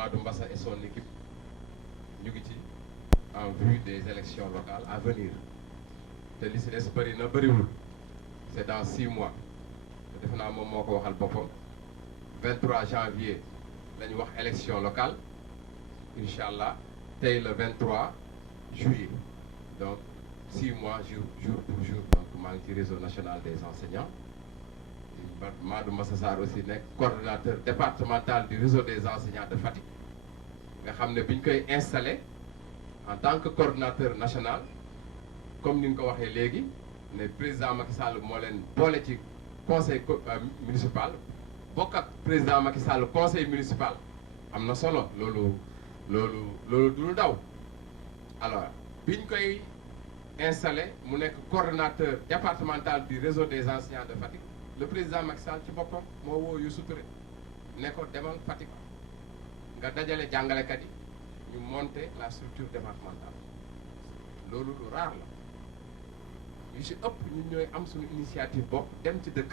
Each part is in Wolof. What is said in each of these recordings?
Madou Mbassa et son équipe ñu ngi ci en vue des élections locales à venir te li si des bëri na bëriwul c'est dans 6 mois te defe naa moom moo ko waxal boppam 23 janvier la ñu wax élection locale incha allah tey le 23 juillet donc 6 mois jour pour jour donc maa ngi ci réseau national des enseignants Madou Mbassa Sarr aussi nekk coordonnateur départemental du réseau des enseignants de Fatick nga xam ne bi ñu koy installé en tant que coordonnateur national comme ni nga ko waxee léegi ne président Macky Sall moo leen boole ci conseil municipal bokk ak président Macky Sall conseil municipal am na solo loolu du lu daw alors bi ñu koy installé mu nekk coordonnateur départemental du réseau des enseignants de Fatick le président Macky Sall ci boppam moo woo Youssou Touré ne ko demal Fatick nga dajale jàngalekat yi ñu monter la structure départementale loolu lu rare la yu ci ëpp ñun ñooy am suñu initiative bopp dem ci dëkk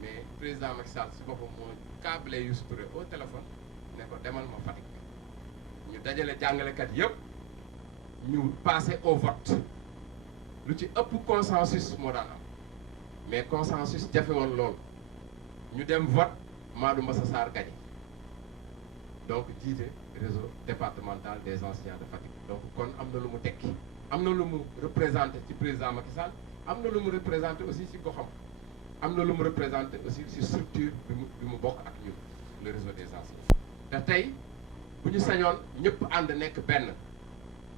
mais président Macky Sall ci boppam moo câblé Youssou Touré au téléphone ne ko demal ma Fatick ñu dajale jàngalekat yëpp ñu passé au vote lu ci ëpp consensus moo daan am mais consensus jafe woon loolu ñu dem vote Madou Mbassa Sarr gagné donc jiite réseau départemental des enseignants de Fatick donc kon am na lu mu tekki am na lu mu représenté ci président Macky Sall am na lu mu représenté aussi ci goxam am na lu mu représenté aussi ci structure bi mu bokk ak ñun le réseau des enseignants te tey bu ñu sañoon ñëpp ànd nekk benn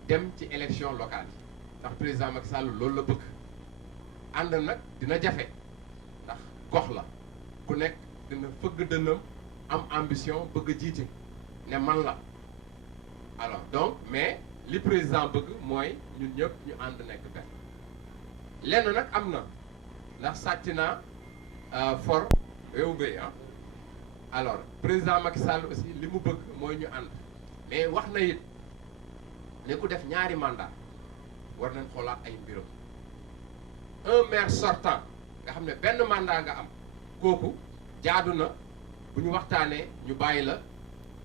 dem ci élection locale yi ndax président Macky Sall loolu la bëgg ànd nag dina jafe ndax gox la ku nekk dina fëgg dënnam am ambition bëgg a jiite ne man la alors donc mais li président bëgg mooy ñun ñëpp ñu ànd nekk benn lenn nag am na ndax sàcc naa for yow béy alors président Macky Sall aussi li mu bëgg mooy ñu ànd mais wax na it ne ku def ñaari mandat war nañ xoolaat ay mbiram un maire sortant nga xam ne benn mandat nga am kooku jaadu na bu ñu waxtaanee ñu bàyyi la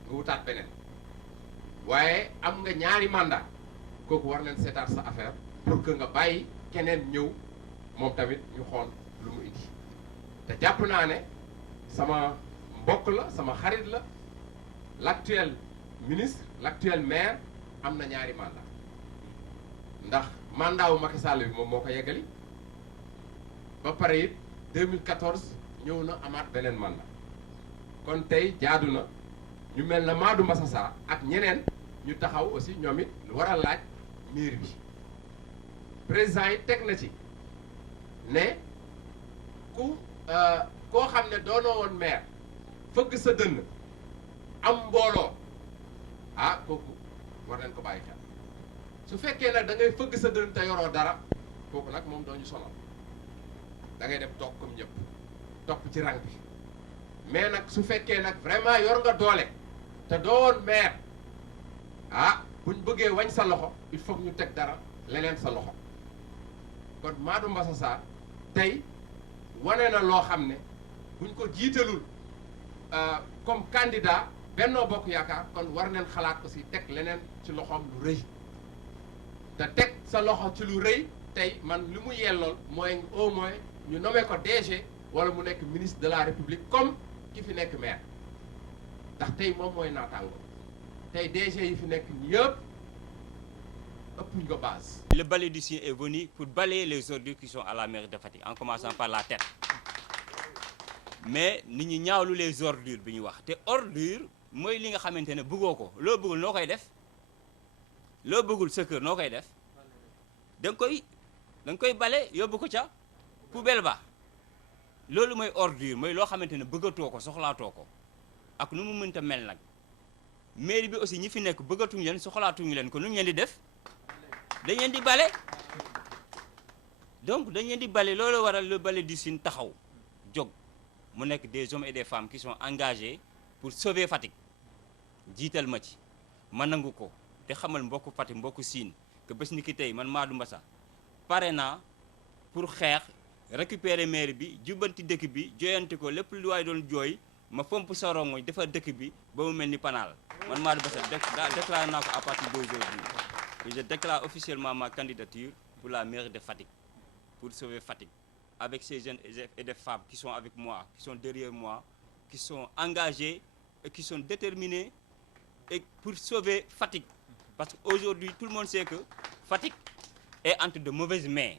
nga wutaat beneen waaye am nga ñaari mandat kooku war nañ seetaat sa affaire pour que nga bàyyi keneen ñëw moom tamit ñu xool lu mu indi te jàpp naa ne sama mbokk la sama xarit la l'actuel ministre l'actuel maire am na ñaari mandat ndax mandat wu Macky Sall bi moom moo ko yeggali ba pare it 2014 ñëw na amaat beneen mandat kon tey jaadu na ñu mel na Madou Mbassa Sarr ak ñeneen ñu taxaw aussi ñoom it war a laaj mairie bi président yi teg na ci ne koo xam ne doonoo woon maire fëgg sa dënn am mbooloo kooku war nañ ko bàyyi xel su fekkee nag da ngay fëgg sa dënn te yoroo dara kooku nag moom doo ñu sonal da ngay dem toog comme ñëpp topp ci rang bi mais nag su fekkee nag vraiment yor nga doole te doo woon maire buñ bëggee wañ sa loxo il faut ñu teg dara leneen sa loxo kon Madou Mbassa Sarr tey wane na loo xam ne buñ ko jiitalul comme candidat Benno Bokk Yaakaar kon war nañ xalaat aussi teg leneen ci loxoom lu rëy te teg sa loxo ci lu rëy tey man li mu yellool mooy au moins ñu nommé ko DG wala mu nekk ministre de la République comme ki fi nekk maire ndax tey moom mooy naataango tey DG yi fi nekk yëpp ëppuñ ko base. Le balai du Sine est venu pour balayer les ordures qui sont à la mairie de Fatick en commençant par la tête mais nit ñi ñaawlu les ordures bi ñu wax te ordure mooy li nga xamante ne bëggoo ko loo bëggul noo koy def loo bëggul sa kër noo koy def da nga koy bale yóbbu ko ca poubelle ba loolu mooy ordure mooy loo xamante ne bëggatoo ko soxlaatoo ko ak nu mu mënta mel nag mairie bi aussi ñi fi nekk bëggatuñu leen soxlaatuñu leen ko nu ñu leen di def dañ leen di bale donc dañ leen di bale loolu waral le balai du Sine taxaw jóg mu nekk des hommes et des femmes qui sont engagés pour sauver Fatick jiital ma ci ma nangu ko te xamal mbokku Fatick mbokku Sine que bés ni ki tey man Madou Mbassa pare naa pour xeex récupérer maire bi jubbanti dëkk bi jooyanti ko lépp lu waay doon jooy ma fomp sa rongoñ defar dëkk bi ba mu mel ni panaal man Madou Bassène déclaré naa ko à partir d'aujourd'hui et je déclare officiellement ma candidature pour la mairie de Fatick pour sauver Fatick avec ces jeunes et des femmes qui sont avec moi, qui sont derrière moi, qui sont engagés et qui sont déterminés et pour sauver Fatick. Parce qu'aujourd'hui, tout le monde sait que Fatick est entre de mauvaises mains.